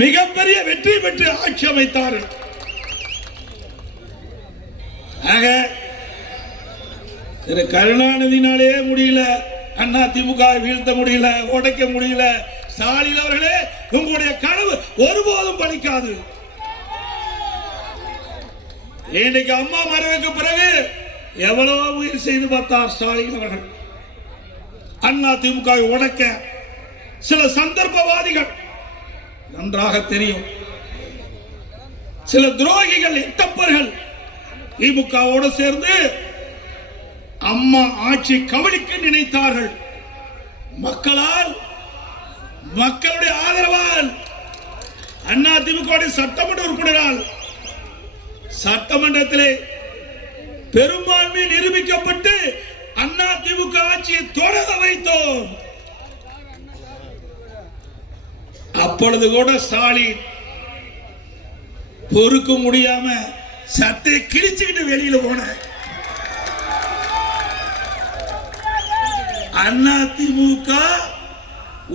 மிகப்பெரிய வெற்றி பெற்று ஆட்சி அமைத்தார்கள் ஆக திரு கருணாநிதினாலே முடியல அண்ணா திமுக வீழ்த்த முடியல உடைக்க முடியல. ஸ்டாலின் அவர்களே உங்களுடைய கனவு ஒருபோதும் பலிக்காது. இன்னைக்கு அம்மா மறைவுக்கு பிறகு எவ்வளவு உயிர் செய்து பார்த்தார் ஸ்டாலின் அவர்கள். அண்ணா திமுக உடைக்க சில சந்தர்ப்பவாதிகள் நன்றாக தெரியும். சில துரோகிகள் எட்டப்பர்கள் திமுகவோடு சேர்ந்து அம்மா ஆட்சி கவனிக்க நினைத்தார்கள். மக்களால் மக்களுடைய ஆதரவால் அண்ணா திமுக சட்டமன்ற உறுப்பினரால் சட்டமன்றத்திலே பெரும்பான்மை நிரூபிக்கப்பட்டு அண்ணா திமுக ஆட்சியை தொடர வைத்தோம். அப்பொழுது கூட ஸ்டாலின் பொறுக்க முடியாம சத்தை கிழிச்சுக்கிட்டு வெளியில போன அண்ணா திமுக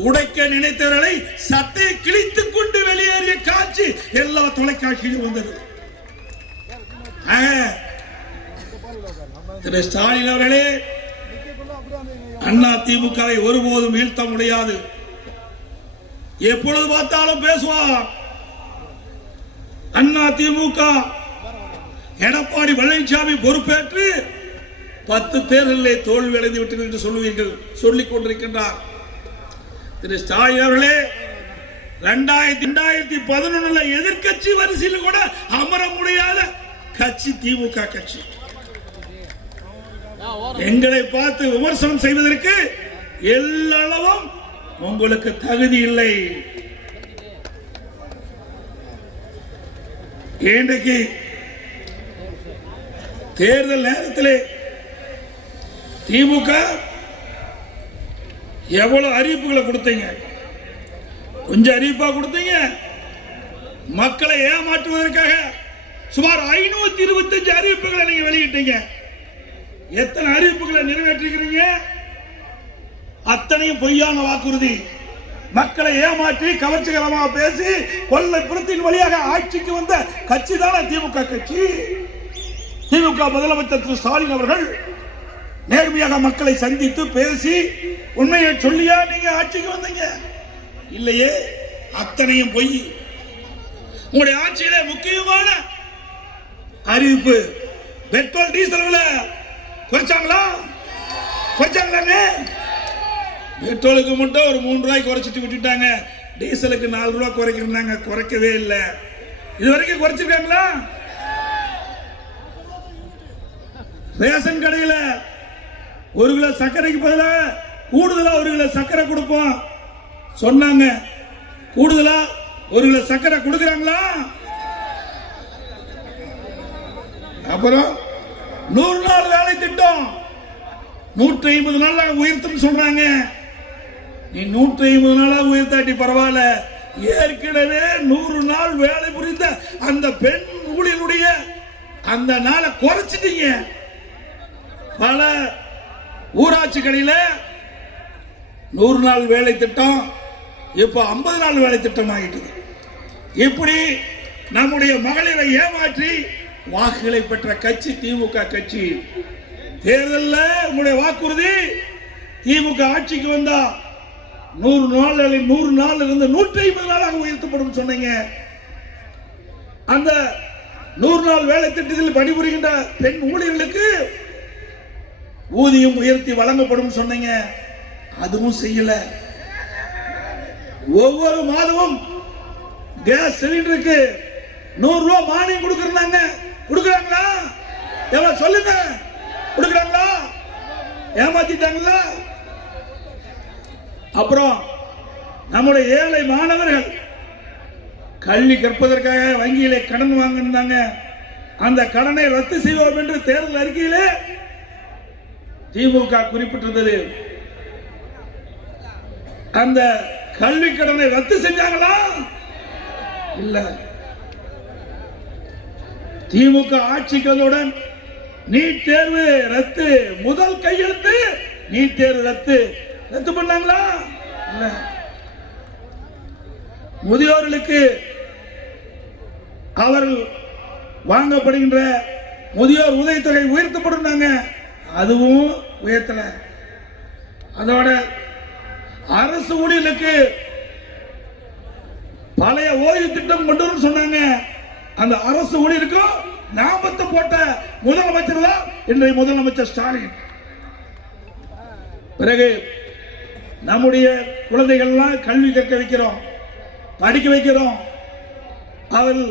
உடைக்க நினைத்தவர்களை சத்தை கிழித்துக் கொண்டு வெளியேறிய காட்சி எல்லா தொலைக்காட்சியிலும் வந்தது. திரு ஸ்டாலின் அவர்களே அண்ணா திமுகவை ஒருபோதும் வீழ்த்த முடியாது. எப்பொழுது பார்த்தாலும் பேசுவான். அண்ணா திமுக எடப்பாடி பழனிசாமி பொறுப்பேற்று பத்து தேர்தலில் தோல்வி அடைந்து விட்டது என்று சொல்லுவீர்கள் சொல்லிக் கொண்டிருக்கின்றார். திரு ஸ்டாலின் அவர்களே ரெண்டாயிரத்தி ரெண்டாயிரத்தி பதினொன்னுல எதிர்க்கட்சி வரிசையில் கூட அமர முடியாத கட்சி திமுக கட்சி. எங்களை பார்த்து விமர்சனம் செய்வதற்கு எல்லளவும் உங்களுக்கு தகுதி இல்லை. இன்றைக்கு தேர்தல் நேரத்தில் திமுக எவ்வளவு அறிவிப்புகளை கொடுத்தீங்க? கொஞ்சம் அறிவிப்பா கொடுத்தீங்க. மக்களை ஏமாற்றுவதற்காக சுமார் ஐநூத்தி இருபத்தஞ்சு அறிவிப்புகளை நீங்க வெளியிட்டீங்க. எத்தனை அறிவிப்புகளை நிறைவேற்றிருக்கிறீங்க? அத்தனையும் பொய்யான வாக்குறுதி. மக்களை ஏமாற்றி கவர்ச்சிகரமாக பேசி கொள்ளைப்புறத்தின் வழியாக ஆட்சிக்கு வந்த கட்சி தானே திமுக கட்சி? திமுக முதலமைச்சர் திரு ஸ்டாலின் அவர்கள் நேர்மையாக மக்களை சந்தித்து பேசி உண்மையை சொல்லியா நீங்க ஆட்சிக்கு வந்தீங்க? இல்லையே அத்தனையும் பொய். உங்களுடைய ஆட்சியில முக்கியமான அறிவிப்பு. பெட்ரோல் டீசல் விலை குறைச்சாங்களா? குறைச்சாங்களே பெட்ரோலுக்கு மட்டும் ஒரு மூணு ரூபாய் குறைச்சிட்டு விட்டுட்டாங்க. டீசலுக்கு நாலு ரூபாய் குறைக்கிறாங்க குறைக்கவே இல்லை. இது வரைக்கும் குறைச்சிருக்காங்களா? ரேஷன் கடையில ஒரு கிலோ சர்க்கரைக்கு பதிலாக கூடுதலா ஒரு கிலோ சர்க்கரை கொடுப்போம். சொன்னாங்க. கூடுதலா ஒரு கிலோ சர்க்கரை கொடுக்குறாங்களா? அப்புறம் நூறு நாள் வேலை திட்டம். நூற்றி ஐம்பது நாள் உயர்த்துன்னு சொல்றாங்க. நீ நூற்றி ஐம்பது நாளாக உயிர் தாட்டி பரவாயில்ல. ஏற்கனவே நூறு நாள் வேலை புரிந்த அந்த பெண் ஊழியனுடைய அந்த நாளை குறைச்சிட்டீங்க. பல ஊராட்சி நூறு நாள் வேலை திட்டம் இப்போ ஐம்பது நாள் வேலை திட்டம் ஆகிட்டு இப்படி நம்முடைய மகளிரை ஏமாற்றி வாக்குகளை பெற்ற கட்சி திமுக கட்சி. தேர்தலில் உங்களுடைய வாக்குறுதி திமுக ஆட்சிக்கு வந்தா நூறு நாள் நூறு நாள் இருந்து நூற்றி ஐம்பது நாளாக உயர்த்தப்படும் சொன்னீங்க. அந்த நூறு நாள் வேலை திட்டத்தில் பணிபுரிகின்ற பெண் ஊழியர்களுக்கு ஊதியம் உயர்த்தி வழங்கப்படும் சொன்னீங்க. அதுவும் செய்யல. ஒவ்வொரு மாதமும் கேஸ் சிலிண்டருக்கு நூறு ரூபாய் மானியம் கொடுக்கறாங்க கொடுக்கறாங்களா? எவ்வளவு சொல்லுங்க. கொடுக்கறாங்களா? ஏமாத்திட்டாங்களா? அப்புறம் நம்முடைய ஏழை மாணவர்கள் கல்வி கற்பதற்காக வங்கியிலே கடன் வாங்கினாங்க அந்த கடனை ரத்து செய்வோம் என்று தேர்தல் அறிக்கையிலே திமுக குறிப்பிட்டிருந்தது. அந்த கல்வி கடனை ரத்து செஞ்சாங்களா? இல்ல. திமுக ஆட்சிக்கு வந்தவுடன் நீட் தேர்வு ரத்து. முதல் கையெழுத்து நீட் தேர்வு ரத்து. ரத்து பண்ணாங்களா? இல்ல. முதியோர்களுக்கு அவர்கள் வாங்கப்படுகின்ற முதியோர் உதவித்தொகை உயர்த்தப்படுறாங்க அதுவும் உயர்த்தல. அதோட அரசு ஊழியர்களுக்கு பழைய ஓய்வு திட்டம் கொண்டு வரும் சொன்னாங்க. அந்த அரசு ஊழியருக்கும் ஞாபகத்தை போட்ட முதலமைச்சர் தான் இன்றைய முதலமைச்சர் ஸ்டாலின். பிறகு நம்முடைய குழந்தைகள்லாம் கல்வி கற்க வைக்கிறோம் படிக்க வைக்கிறோம். அவர்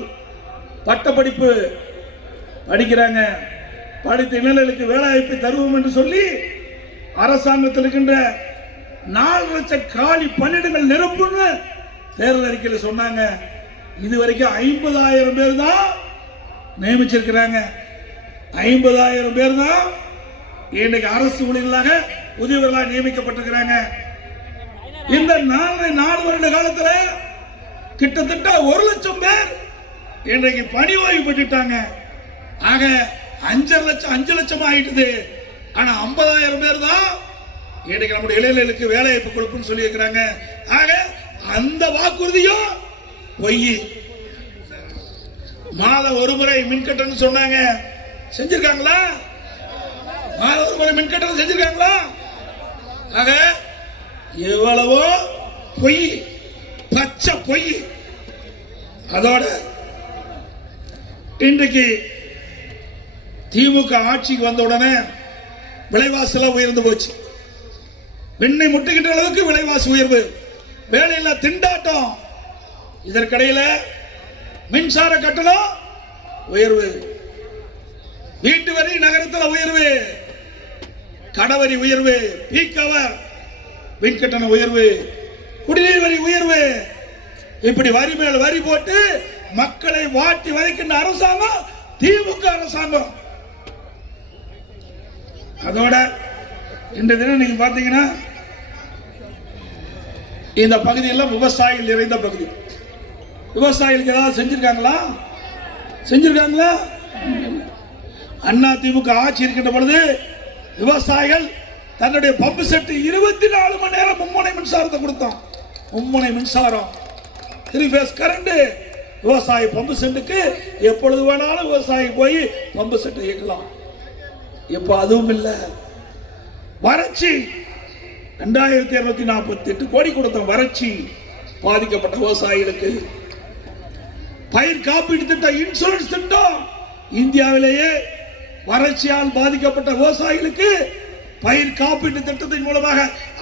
பட்டப்படிப்பு படிக்கிறாங்க. படித்த இளைஞர்களுக்கு வேலைவாய்ப்பு தருவோம் என்று சொல்லி அரசாங்கத்தில் இருக்கின்ற நாலு லட்சம் காலி பணியிடங்கள் நிரப்புன்னு தேர்தல் அறிக்கையில் சொன்னாங்க. இது வரைக்கும் ஐம்பதாயிரம் பேர் தான் நியமிச்சிருக்கிறாங்க. ஐம்பதாயிரம் பேர் தான் இன்னைக்கு அரசு ஊழியர்களாக உதவிகளாக நியமிக்கப்பட்டிருக்கிறாங்க. இந்த நாலரை நாலு வருட காலத்துல கிட்டத்தட்ட ஒரு லட்சம் பேர் இன்றைக்கு பணி ஓய்வு பெற்றுட்டாங்க. ஆக அஞ்சரை லட்சம் அஞ்சு லட்சம் ஆயிட்டுது. ஆனா ஐம்பதாயிரம் பேர் தான் இன்னைக்கு நம்முடைய இளைஞர்களுக்கு வேலை வாய்ப்பு கொடுப்புன்னு சொல்லியிருக்கிறாங்க. ஆக அந்த வாக்குறுதியும் பொய். மாதம் ஒரு முறை மின்கட்டணம் சொன்னாங்க. செஞ்சிருக்காங்களா? மாதம் ஒரு முறை மின்கட்டணம் செஞ்சிருக்காங்களா? ஆக எவ்வளவோ பொய் பச்சை பொய். அதோட இன்றைக்கு திமுக ஆட்சிக்கு வந்த உடனே விலைவாசல உயர்ந்து போச்சு. வெண்ணை முட்டுகின்ற அளவுக்கு விலைவாசி உயர்வு. வேலையில்லா திண்டாட்டம். இதற்கிடையில மின்சார கட்டணம் உயர்வு. வீட்டு வரி நகரத்தில் உயர்வு. கடவரி உயர்வு. பீக் கவர் கட்டண உயர்வு குடிநீர் வரி உயர்வு. இப்படி வரி மேல் வரி போட்டு மக்களை வாட்டி வதைக்கின்ற அரசாங்கம் திமுக அரசாங்கம். அதோட இந்த தினம் நீங்க பாத்தீங்கன்னா இந்த பகுதியெல்லாம் விவசாயிகள் நிறைந்த பகுதி. விவசாயிகளுக்கு ஏதாவது செஞ்சிருக்காங்களா? செஞ்சிருக்காங்களா? அண்ணா திமுக ஆட்சி இருக்கின்ற பொழுது விவசாயிகள் தன்னுடைய பம்பு செட்டு இருபத்தி நாலு மணி நேரம் மும்முனை மின்சாரத்தை கொடுத்தோம் மும்முனை மின்சாரம். த்ரீ ஃபேஸ் கரண்ட்டு விவசாயி பம்பு செட்டுக்கு எப்பொழுது வேணாலும் விவசாயி போய் பம்பு செட்டு இயக்கலாம். இப்போ அதுவும் இல்லை. வறட்சி. ரெண்டாயிரத்தி இருநூத்தி நாற்பத்தி எட்டு கோடி கொடுத்த வறட்சி பாதிக்கப்பட்ட விவசாயிகளுக்கு. பயிர் காப்பீடு திட்டம் இன்சூரன்ஸ் திட்டம் இந்தியாவிலேயே வறட்சியால் பாதிக்கப்பட்ட விவசாயிகளுக்கு பயிர் காப்பீட்டு திட்டத்தின் மூலமாக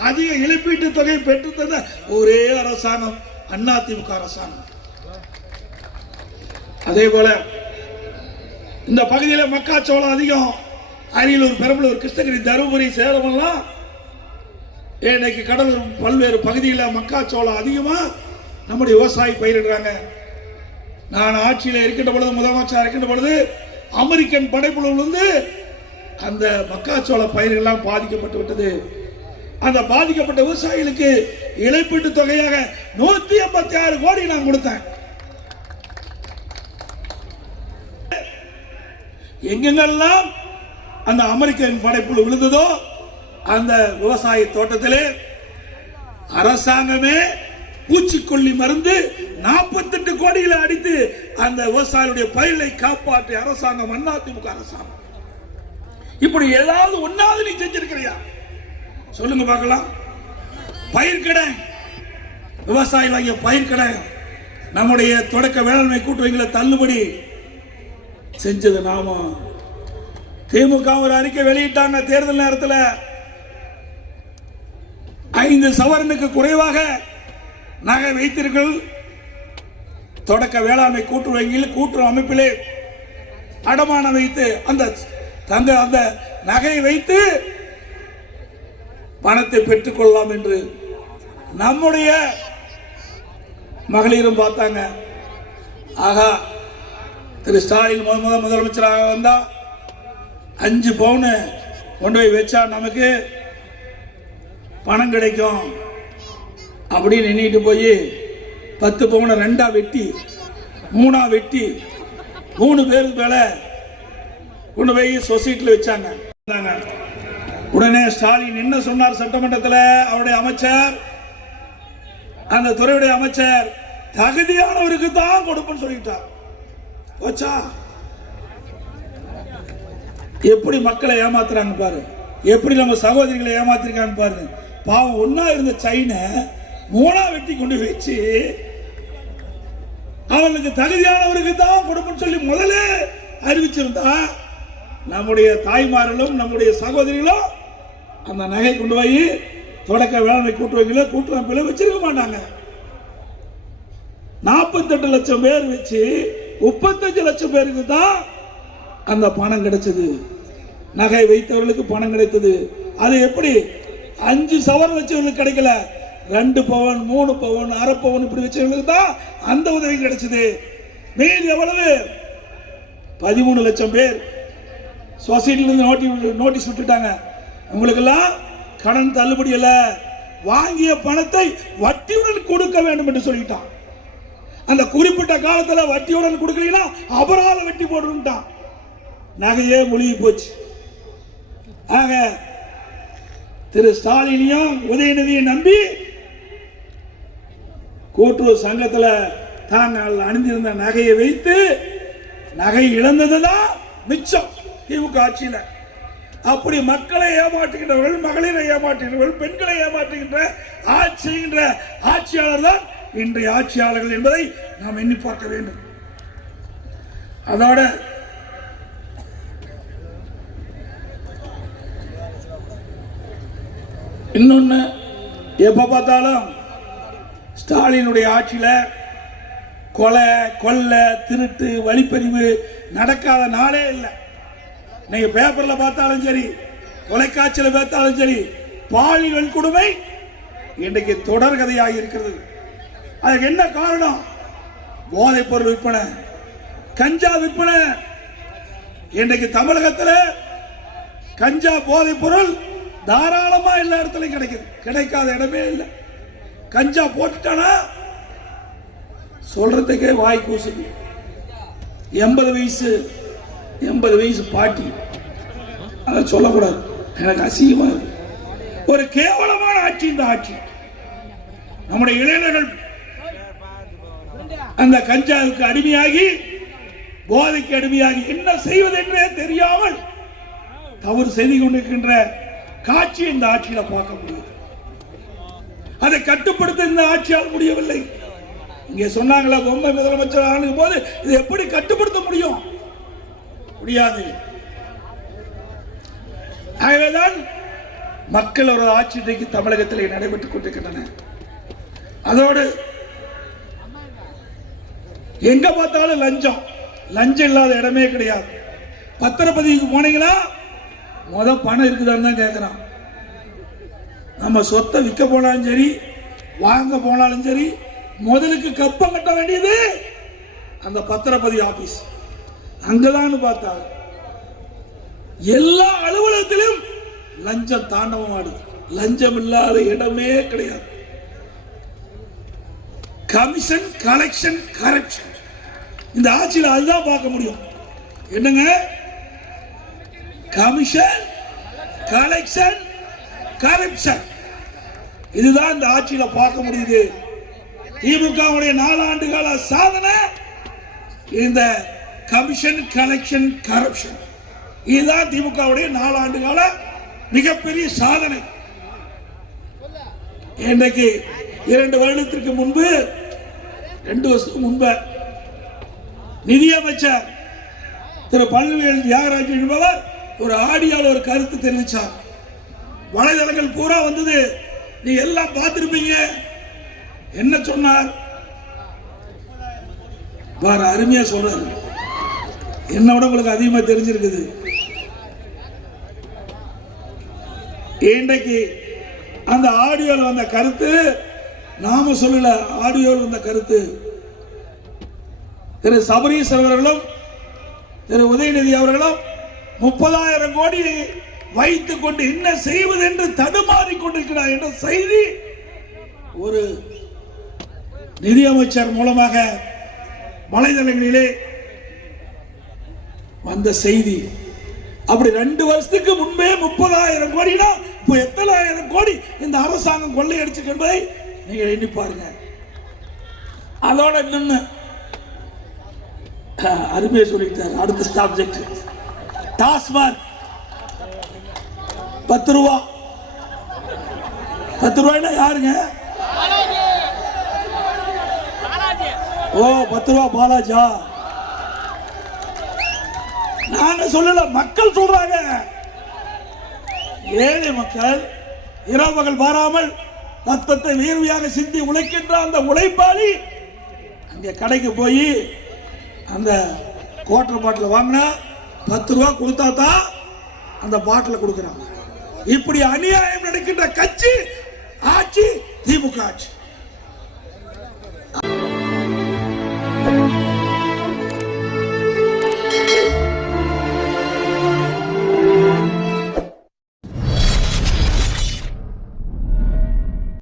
அதிக இழப்பீட்டு தொகை பெற்றுத்தந்த ஒரே அரசாங்கம் அதிமுக அரசாங்கம். அதே போல இந்த பகுதியில் மக்காச்சோளம் அதிகம். அரியலூர் பெரம்பலூர் கிருஷ்ணகிரி தருமபுரி சேலம் எல்லாம் இன்னைக்கு கடலூர் பல்வேறு பகுதியில் மக்காச்சோளம் அதிகமா நம்முடைய விவசாயி பயிரிடுறாங்க. நான் ஆட்சியில் இருக்கின்ற பொழுது முதலமைச்சர் இருக்கின்ற பொழுது அமெரிக்கன் படைப்புலிருந்து அந்த மக்காச்சோள பயிர்கள்லாம் பாதிக்கப்பட்டு விட்டது. அந்த பாதிக்கப்பட்ட விவசாயிகளுக்கு இழப்பீட்டு தொகையாக நூத்தி எண்பத்தி ஆறு கோடி நான் கொடுத்தேன். எங்கெங்கெல்லாம் அந்த அமெரிக்கன் படைப்புழு விழுந்ததோ அந்த விவசாய தோட்டத்திலே அரசாங்கமே பூச்சிக்கொல்லி மருந்து நாற்பத்தெட்டு கோடிகளை அடித்து அந்த விவசாயிகளுடைய பயிரை காப்பாற்றிய அரசாங்கம் அதிமுக அரசாங்கம். இப்படி ஏதாவது ஒன்னாவது நீ செஞ்சிருக்கிறியா? சொல்லுங்க பார்க்கலாம். பயிர் கடை. விவசாயி வாங்கிய பயிர் கடை. நம்முடைய தொடக்க வேளாண்மை கூட்டுறவுகளை தள்ளுபடி செஞ்சது நாம. திமுக ஒரு அறிக்கை வெளியிட்டாங்க தேர்தல் நேரத்தில். ஐந்து சவரனுக்கு குறைவாக நகை வைத்தீர்கள். தொடக்க வேளாண்மை கூட்டுறவு கூட்டுறவு அமைப்பிலே அடமானம் வைத்து அந்த தங்க அந்த நகையை வைத்து பணத்தை பெற்றுக்கொள்ளலாம் என்று நம்முடைய மகளிரும் பார்த்தாங்க. ஆகா திரு ஸ்டாலின் முத முத முதலமைச்சராக வந்தா அஞ்சு பவுனு கொண்டு போய் வச்சா நமக்கு பணம் கிடைக்கும். அப்படின்னு எண்ணிட்டு போய் பத்து பவுனை ரெண்டா வெட்டி மூணா வெட்டி மூணு பேருக்கு மேலே கொண்டு போய் சொசைட்டியில் வச்சாங்க. வந்தாங்க. உடனே ஸ்டாலின் என்ன சொன்னார் சட்டமன்றத்தில்? அவருடைய அமைச்சர் அந்த துறையுடைய அமைச்சர் தகுதியானவருக்கு தான் கொடுப்பேன்னு சொல்லிட்டார். போச்சா? எப்படி மக்களை ஏமாத்துறாங்க பாரு. எப்படி நம்ம சகோதரிகளை ஏமாத்திருக்கான்னு பாருங்க பாவம் ஒன்னா இருந்த சைனை மூணா வெட்டி கொண்டு வச்சு அவனுக்கு தகுதியானவருக்கு தான் கொடுப்பேன்னு சொல்லி முதல்ல அறிவிச்சிருந்தா நம்முடைய தாய்மார்களும் நம்முடைய சகோதரிகளும் அந்த நகை கொண்டு போய் தொடக்க வேளாண்மை கூட்டுறவங்களோ கூட்டுறவுல வச்சிருக்க மாட்டாங்க. நாற்பத்தெட்டு லட்சம் பேர் வச்சு முப்பத்தஞ்சு லட்சம் பேருக்கு தான் அந்த பணம் கிடைச்சது. நகை வைத்தவர்களுக்கு பணம் கிடைத்தது. அது எப்படி? அஞ்சு சவரம் வச்சவங்களுக்கு கிடைக்கல. ரெண்டு பவன் மூணு பவன் அரை பவன் இப்படி வச்சவங்களுக்கு தான் அந்த உதவி கிடைச்சது. மீதி எவ்வளவு? பதிமூணு லட்சம் பேர். சொசைட்டிலேருந்து நோட்டி நோட்டீஸ் விட்டுட்டாங்க. உங்களுக்கெல்லாம் கடன் தள்ளுபடி இல்ல. வாங்கிய பணத்தை வட்டியுடன் கொடுக்க வேண்டும் என்று சொல்லிட்டான். அந்த குறிப்பிட்ட காலத்துல வட்டியுடன் கொடுக்கலீங்கன்னா அபராத வெட்டி போடுட்டான் நகையே முழுகி போச்சு. ஆக திரு ஸ்டாலினையும் உதயநிதியை நம்பி கூட்டுறவு சங்கத்துல தாங்கள் அணிந்திருந்த நகையை வைத்து நகை இழந்ததுதான் மிச்சம். திமுக ஆட்சியில் அப்படி மக்களை ஏமாற்றுகின்றவர்கள் மகளிரை ஏமாற்றுகின்றவர்கள் பெண்களை ஏமாற்றுகின்ற ஆட்சிகின்ற ஆட்சியாளர் தான் இன்றைய ஆட்சியாளர்கள் என்பதை நாம் எண்ணி பார்க்க வேண்டும். அதோட இன்னொன்று எப்போ பார்த்தாலும் ஸ்டாலினுடைய ஆட்சியில் கொலை கொள்ளை திருட்டு வழிப்பறிவு நடக்காத நாளே இல்லை. நீங்க பேப்பர்ல பார்த்தாலும் சரி தொலைக்காட்சியில பார்த்தாலும் சரி பாலியல் கொடுமை இன்றைக்கு தொடர்கதையாக இருக்கிறது. அதுக்கு என்ன காரணம்? போதைப் பொருள் விற்பனை கஞ்சா விற்பனை. இன்றைக்கு தமிழகத்தில் கஞ்சா போதைப் பொருள் தாராளமா எல்லா இடத்துலையும் கிடைக்குது. கிடைக்காத இடமே இல்லை. கஞ்சா போட்டுட்டானா? சொல்றதுக்கே வாய் கூசுது. எண்பது வயசு எண்பது வயசு பாட்டி. அதை சொல்லக்கூடாது. எனக்கு அசிங்கமா ஒரு கேவலமான ஆட்சி இந்த ஆட்சி. நம்முடைய இளைஞர்கள் அந்த கஞ்சாவுக்கு அடிமையாகி போதைக்கு அடிமையாகி என்ன செய்வது என்றே தெரியாமல் தவறு செய்து கொண்டிருக்கின்ற காட்சி இந்த ஆட்சியில பார்க்க முடியுது அதை கட்டுப்படுத்த இந்த ஆட்சியால் முடியவில்லை. இங்கே சொன்னாங்களா பொம்மை முதலமைச்சர் ஆளும் போது இதை எப்படி கட்டுப்படுத்த முடியும்? முடியாது. ஆகவேதான் மக்கள் ஒரு ஆட்சி இன்றைக்கு தமிழகத்தில் நடைபெற்றுக் கொண்டிருக்கின்றன. அதோடு எங்க பார்த்தாலும் லஞ்சம். லஞ்சம் இல்லாத இடமே கிடையாது. பத்திரப்பதிவுக்கு போனீங்கன்னா முத பணம் இருக்குதான்னு தான் கேட்குறான் நம்ம சொத்தை விற்க போனாலும் சரி வாங்க போனாலும் சரி முதலுக்கு கப்பம் கட்ட வேண்டியது அந்த பத்திரப்பதிவு ஆபீஸ் அங்கதான்னு பார்த்தா எல்லா அலுவலகத்திலும் லஞ்சம் தாண்டவம் ஆடுது லஞ்சம் இல்லாத இடமே கிடையாது. கமிஷன் கலெக்ஷன் கரப்ஷன் இந்த ஆட்சியில் அதுதான் பார்க்க முடியும். என்னங்க? கமிஷன் கலெக்ஷன் கரப்ஷன் இதுதான் இந்த ஆட்சியில் பார்க்க முடியுது. திமுகவுடைய நாலாண்டு கால சாதனை இந்த கமிஷன் கலெக்ஷன் கரப்ஷன் இதுதான் திமுகவுடைய நாலாண்டு கால மிகப்பெரிய சாதனை. இன்றைக்கு இரண்டு வருடத்திற்கு முன்பு ரெண்டு வருஷத்துக்கு முன்பு நிதியமைச்சர் திரு பழனிவேல் தியாகராஜ் என்பவர் ஒரு ஆடியால் ஒரு கருத்து தெரிவித்தார் வலைதளங்கள் பூரா வந்தது நீ எல்லாம் பார்த்துருப்பீங்க. என்ன சொன்னார்? வேற அருமையா சொல்றாரு. என்னோட உங்களுக்கு அதிகமா தெரிஞ்சிருக்குது. இன்றைக்கு அந்த ஆடியோல வந்த கருத்து நாம சொல்லல ஆடியோல வந்த கருத்து. திரு சபரீஸ் அவர்களும் திரு உதயநிதி அவர்களும் முப்பதாயிரம் கோடி வைத்துக் கொண்டு என்ன செய்வது என்று தடுமாறி கொண்டிருக்கிறார் என்ற செய்தி ஒரு நிதியமைச்சர் மூலமாக வலைதளங்களிலே வந்த செய்தி. அப்படி ரெண்டு வருஷத்துக்கு முன்பே முப்பதாயிரம் கோடினா இப்போ எத்தனாயிரம் கோடி இந்த அரசாங்கம் கொள்ளையடிச்சு என்பதை நீங்கள் எண்ணி பாருங்க. அதோட நின்று அருமையை சொல்லிட்டார் அடுத்த சப்ஜெக்ட் டாஸ்மாக். பத்து ரூபா. பத்து ரூபாய்னா யாருங்க? ஓ பத்து ரூபா பாலாஜா நான் சொல்லல மக்கள் சொல்றாங்க. ஏழை மக்கள் இரவுகள் பாராமல் ரத்தத்தை வேர்வையாக சிந்தி உழைக்கின்ற அந்த உழைப்பாளி அங்கே கடைக்கு போய் அந்த குவார்டர் பாட்டில் வாங்கினா பத்து ரூபா கொடுத்தா தான் அந்த பாட்டில் கொடுக்குறாங்க இப்படி அநியாயம் நடக்கின்ற கட்சி ஆட்சி திமுக ஆட்சி.